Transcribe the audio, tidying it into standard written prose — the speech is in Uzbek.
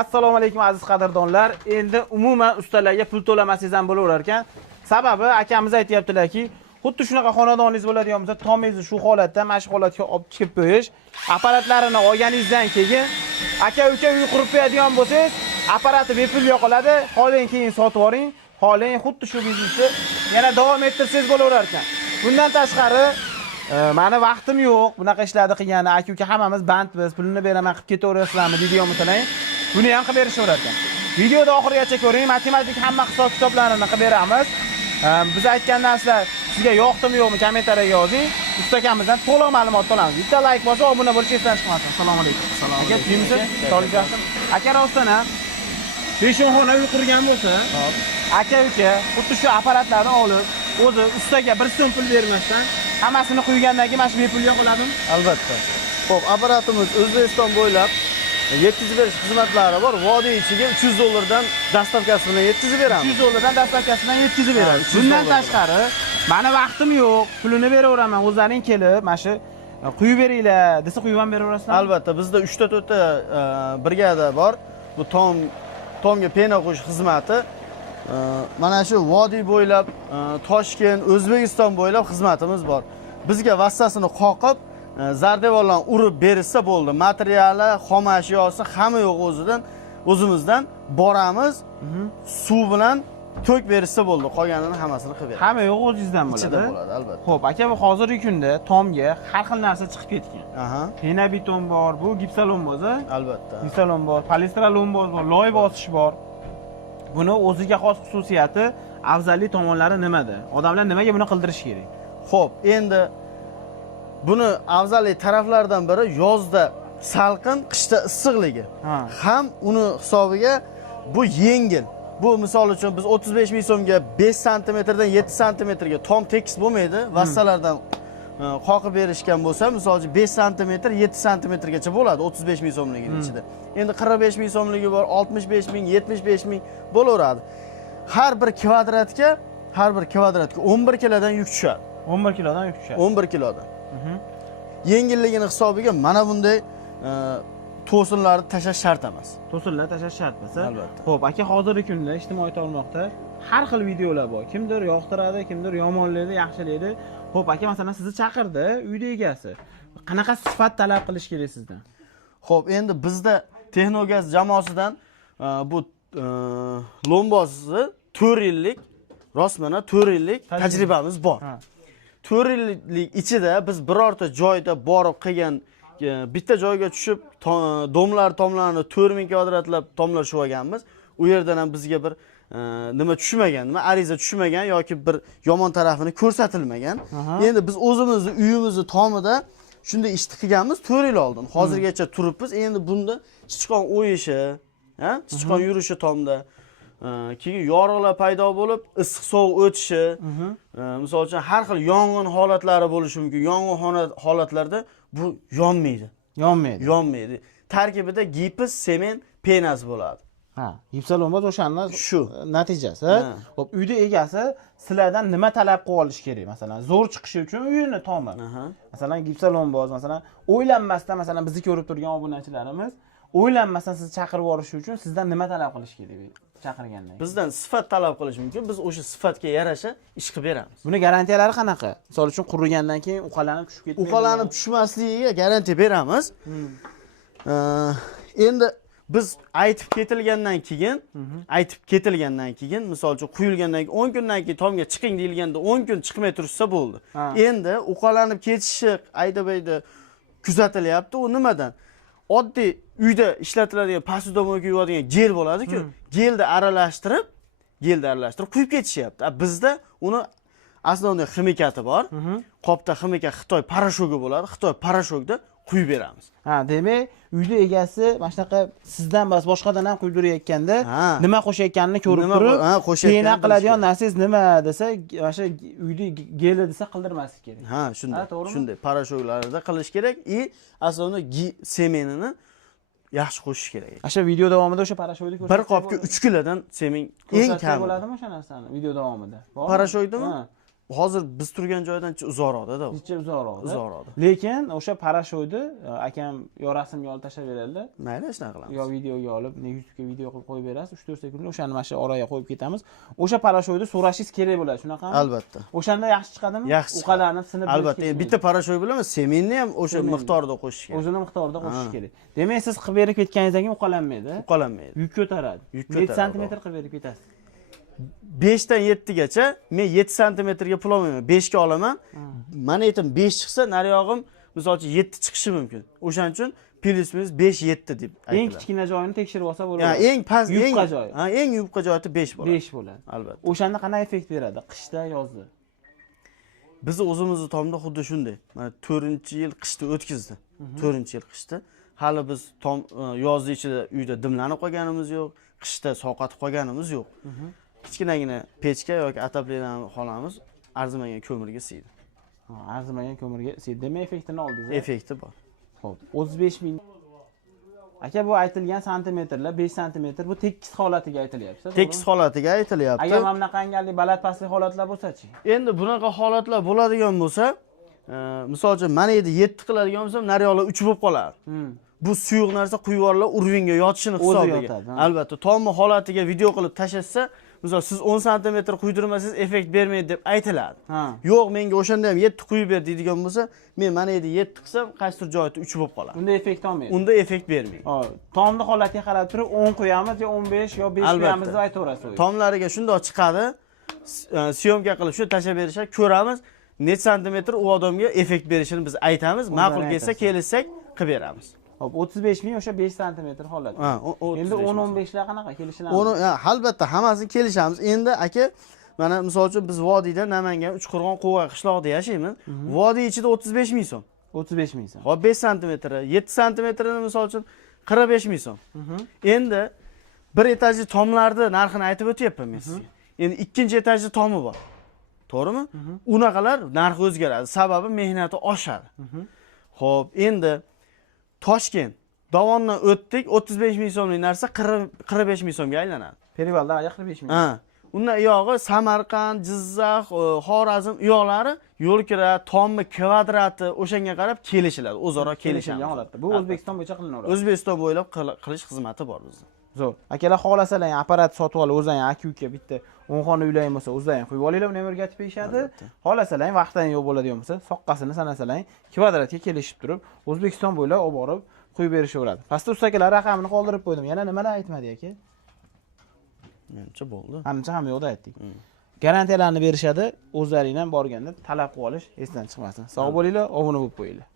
Assalomu alaykum aziz qadrdonlar. Endi umuman ustalarga pul to'lamasangiz ham bo'laverar ekan. Sababi akamiz aytayaptilarki, xuddi shunaqa xonadoningiz bo'ladigan bo'lsa, tomingizni shu holatda, mana shu holatga olib chiqib qo'yish, apparatlarini olganingizdan keyin aka-uka uy qurib qo'yadigan bo'lsangiz, apparati bepul yo'qoladi, xohlang keyin sotib oling, xohlang xuddi shu biznesni yana davom ettirsangiz bo'laverar ekan. Bundan tashqari mani vaqtim yo'q, bunaqa ishlarni qilgani, aka-uka hammamiz bandmiz, pulini beraman qilib ketaverasizlarmi deydigan bo'lsalar, buni ham qilib berishaverar ekan. Videoda oxirigacha ko'ring, matematik hamma hisob-kitoblarini qilib beramiz. Biz aytgan narsalar sizga yoqdimi yo'qmi kommentariyaga yozing. Ustakamizdan to'liq ma'lumot olamiz. Bitta like bosib, obuna bo'lish esdan chiqmasin. Assalomu alaykum. Aka, kimsiz? Tolibjon. Aka rostana 5 xona uy qurgan bo'lsa, aka-uka xuddi shu apparatlarni olib, o'zi ustaga 1 so'm pul bermasdan hammasini quygandan keyin mana shu bepul yo'qiladimi? Albatta. Xo'p, apparatimiz O'zbekiston bo'ylab yetkazib berish xizmatlari bor. Vodiy ichiga $300 dan dastavkasi bilan yetkazib beramiz. $300 dan dastavkasi bilan yetkazib beramiz. Bundan tashqari, meni vaqtim yo'q, pulini beraveraman, o'zlaring kelib, mana shu quyib beringlar desa quyib ham beraverasizlar. Albatta, bizda 3 ta 4 ta brigada bor. Bu tomga pena qo'yish xizmati mana shu vodiy bo'ylab, Toshkent, O'zbekiston bo'ylab xizmatimiz bor. Bizga vassasini qoqib, zardevorlarni urib bersa bo'ldi. Materiali, xom ashyosi hamma yo'q o'zimizdan boramiz. Suv bilan to'k bersa bo'ldi. Qolganini hammasini qilib beramiz. Hamma yo'q o'zingizdan bo'ladi. Ichida bo'ladi, albatta. Xo'p, aka, bu hozirgi kunda tomga har xil narsa chiqib ketgan. Pena beton bor, bu gipsalonboz-a? Albatta. Gipsalonboz, polistralonboz bor, loy bosish bor. Buni o'ziga xos xususiyati, afzallik tomonlari nimada? Odamlar nimaga buni qildirish kerak? Xo'p, endi buni afzallik taraflaridan biri yozda salqin, qishda issiqligi. Ham uni hisobiga bu yengil. Bu misol uchun biz 35 ming so'mga 5 sm dan 7 sm ga tom tekis bo'lmaydi. Vassalardan qoqib berishgan bo'lsa, misol uchun 5 sm 7 sm gacha bo'ladi 35 ming so'mligining ichida. Endi 45 ming so'mligi bor, 65 ming, 75 ming bo'laveradi. Har bir kvadratga 11 kilodan yuk tushadi. 11 kilodan yuk tushadi. 11 kilodan. Yengilligini hisobiga mana bunday to'sinlarni tashlash shart emas. To'sinlar tashlash shart bo'lsa. Albatta. Xo'p, aka, hozirgi kunda ijtimoiy tarmoqda har xil videolar bor. Kimdir yoqtiradi, kimdir yomonlaydi, yaxshilaydi. Xo'p, aka, masalan sizni chaqirdi, uyda egasi. Qanaqa sifat talab qilish kerak sizdan? Xo'p, endi bizda Texnogaz jamoasidan bu lombozni 4 yillik, rostmana 4 yillik tajribamiz bor. 4 yillik ichida biz birorta joyda borib qilgan, bitta joyga tushib tomlarni 4000 kvadratlab tomlashib olganmiz. U yerdan ham bizga bir nima tushmagan, ariza tushmagan yoki bir yomon tarafini ko'rsatilmagan. Endi biz o'zimizni uyimizni tomida shunday ishni qilganmiz 4 yil oldin. Hozirgacha turibmiz. Endi bunda chichqon o'yishi, chichqon yurishi tomda, keyin yorug'lar paydo bo'lib, issiq sovuq o'tishi, misol uchun har xil yong'in holatlari bo'lishi mumkin. Yong'in holatlarda bu yonmaydi. Tarkibida gips, sement, penasi bo'ladi. Gipsalonboz o'shandan shu natijasi. Xo'p, uyda egasi sizlardan nima talab qilib olish kerak? Masalan, zo'r chiqishi uchun uyini tomi. Masalan, gipsalonboz, masalan, o'ylanmasdan, masalan, bizni ko'rib turgan obunachilarimiz o'ylanmasdan sizni chaqirib olish uchun sizdan nima talab qilish kerak? Chaqirgandan bizdan sifat talab qilish mumkin. Biz o'sha sifatga yarasha ish qilib beramiz. Buni garantiyalari qanaqa? Misol uchun qurigandan keyin uqalanib tushib ketmaydi. Uqalanib tushmasligiga garantiya beramiz. Endi biz aytib ketilgandan keyin, misol uchun quyilgandan keyin 10 kundan keyin tomga chiqing deyilganda 10 kun chiqmay tursa bo'ldi. Endi uqalanib ketishi ayda-bayda kuzatilyapti. U nimadan? Oddiy uyda ishlatiladigan posudomoyka yuvadigan gel bo'ladi-ku, gelni aralashtirib quyib ketishyapti. Bizda uni asosiy ximikati bor. Qopda ximika Xitoy parashogi bo'ladi. Xitoy parashogida quyib beramiz. Demak, uyda egasi mana shunaqa sizdan bas boshqadan ham quydirayotganda nima qo'shayotganini ko'rib turib, pena qiladigan narsangiz nima desa, mana shu uyda geli desa qildirmaslik kerak. Shunday parashoglarida qilish kerak. Asosiy semenini yaxshi qo'shish kerak. O'sha video davomida o'sha parashogni ko'rsatib, bir qopga 3 kilodan semen eng kam bo'ladimi o'sha narsani video davomida? Parashogdimi? hozir biz turgan joydan uzoqroqda-da. Necha uzoqroqda. Uzoqroqda. Lekin o'sha parashoyni akam yo rasmga olib tashlab beradi, Mayli, shunaqa qilamiz. yo videoga olib, YouTube'ga video qilib qo'yib berasiz. 3-4 sekund o'shani mana shu oraga qo'yib ketamiz. O'sha parashoyni so'rashingiz kerak bo'ladi, shunaqami? Albatta. O'shanda yaxshi chiqadimi? Yaxshi U qadarni sinib Albatta, bitta parashoy bilan semenni ham o'sha miqdorda qo'shish kerak. o'zini miqdorida qo'shish kerak. Demak, siz qilib berib ketganingizdan keyin uqalanmaydi. Uqalanmaydi. Yuk ko'taradi. Yuk Necha ko'taradi. santimetr qilib berib ketasiz? 5 dan 7 gacha men 7 santimetrga pul olmayman. 5 ga olaman. Mana aytim 5 chiqsa, nariyog'im masalan 7 chiqishi mumkin. O'shaning uchun plus 5-7 deb aytiladi. Eng kichkina joyini tekshirib olsa bo'ladi. Ya'ni eng past yupqa joyi. Ha, eng yupqa joyi 5 bo'ladi. 5 bo'ladi. Albatta. O'shanda qanday effekt beradi? Qishda, yozda. Biz o'zimizni tomda xuddi shunday. Mana 4-yil qishda o'tkazdi. 4-yil qishda. Hali biz tom yozda ichida uyda dimlanib qolganimiz yo'q, qishda sovqatib qolganimiz yo'q. Kichkinagina pechka yoki ataplenani xonamiz arzimagan ko'mirga siydi. Arzimagan ko'mirga siydi. Demak, effektini oldingiz. Effekti bor. Xo'p, 35 ming. Aka, bu aytilgan santimetrlar 5 santimetr bu tekis holatiga aytilyapti. Tekis holatiga aytilyapti. Agar mana bunaqangi baland pastli holatlar bo'lsa-chi? Endi bunaqa holatlar bo'ladigan bo'lsa, misol uchun mana endi 7 qiladigan bo'lsam, nariyoqlar 3 bo'lib qoladi. Bu suyuq narsa quyvorlar urvinga yotishini hisobiga. Albatta, tomni holatiga video qilib tashlatsa, misol siz 10 sm quydirmasangiz effekt bermaydi deb aytiladi. Yo'q, menga o'shanda ham 7 quyib ber deydigan bo'lsa, men mana endi 7 qilsam, qaysidir joyda 3 bo'lib qoladi. Unda effekt olmaydi. Unda effekt bermaydi. Tomni holatiga qarab turib 10 qo'yamiz yo 15 yo 5 qo'yamiz deb aytaverasiz. Tomlariga shundoq chiqadi. Syomka qilib shu tashlab berishar, ko'ramiz. Necha santimetr u odamga effekt berishini biz aytamiz. Ma'qul kelsa, kelishsak qilib beramiz. Hop, 35 ming o'sha 5 santimetr holat. Endi 10-15 lar qanaqa kelishiladi? Albatta, hammasini kelishamiz. Endi aka, mana misol uchun biz vodiyda Namangan, Uchqo'rg'on, Qo'g'ay qishloqida yashaymiz. Vodiy ichida 35 ming so'm. 35 ming so'm. Hop, 5 santimetr, 7 santimetrini misol uchun 45 ming so'm. Endi bir etajli tomlarni narxini aytib o'tyapman men sizga. Endi ikkinchi etajli tomi bor. To'g'rimi? Unaqalar narxi o'zgaradi, sababi mehnati oshadi. Xo'p, endi Toshkent Dovondan o'tdik, 35 ming so'mlik narsa 45 ming so'mga aylanadi. Perivalda 45 ming. Undan uyog'i Samarqand, Jizzax, Xorazm uyoqlari yo'l kira, tommi kvadrati o'shanga qarab kelishiladi, o'zaro kelishadi. Bu O'zbekiston bo'yicha qilinaveradi. O'zbekiston bo'ylab qilish xizmati bor bizda. Zo'r. Akalar xohlasalar, apparat sotib olib, o'zlaring aka-uka bitta 10 xona uylaring bo'lsa, o'zlaring qo'yib olinglar, nomerga aytib berishadi. Xohlasalar, vaqtdan yo'q bo'ladigan bo'lsa, soqqasini sanasalar, kvadratga kelishib turib, O'zbekiston bo'ylab olib borib qo'yib berishaveradi. Pastda ustakalar raqamini qoldirib qo'ydim. Yana nimalar aytmadi aka? Menimcha bo'ldi. Hamma ham yo'qda aytdik. Garantiyalarni berishadi, o'zlaringdan borganda talab qilib olish esdan chiqmasin. Sog' bo'linglar, obuna bo'lib qo'yinglar.